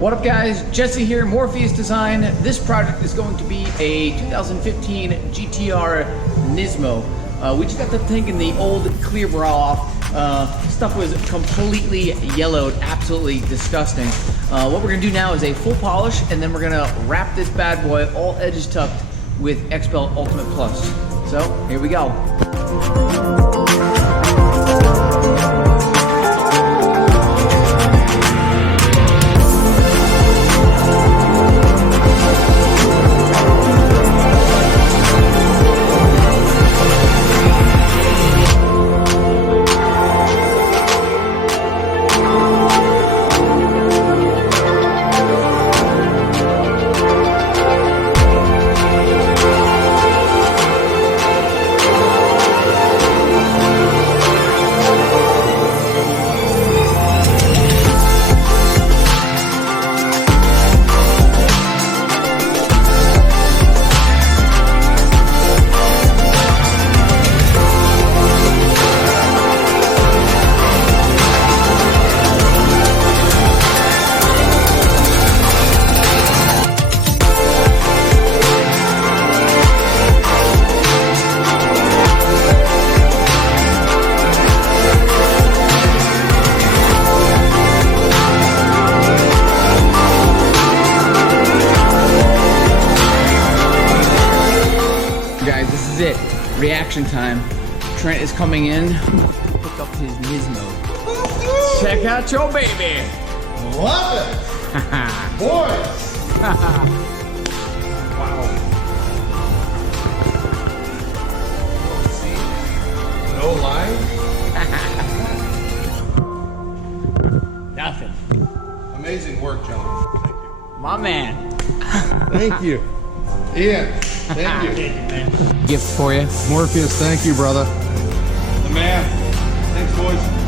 What up guys, Jesse here, Morpheus Design. This project is going to be a 2015 GTR Nismo. We just got the thing in the old clear bra off. Stuff was completely yellowed, absolutely disgusting. What we're gonna do now is a full polish, and then we're gonna wrap this bad boy all edges tucked with Xpel Ultimate Plus. So here we go. Guys, this is it. Reaction time. Trent is coming in to pick up his Nismo. Check out your baby. Love it. Boys. Wow. No line? Nothing. Amazing work, gentlemen. Thank you. My man. Thank you. Ian, thank you. Gift for you. Morpheus, thank you, brother. The man. Thanks, boys.